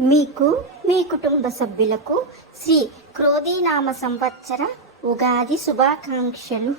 మీకు మీ కుటుంబ సభ్యులకు శ్రీ క్రోధీనామ సంవత్సర ఉగాది శుభాకాంక్షలు.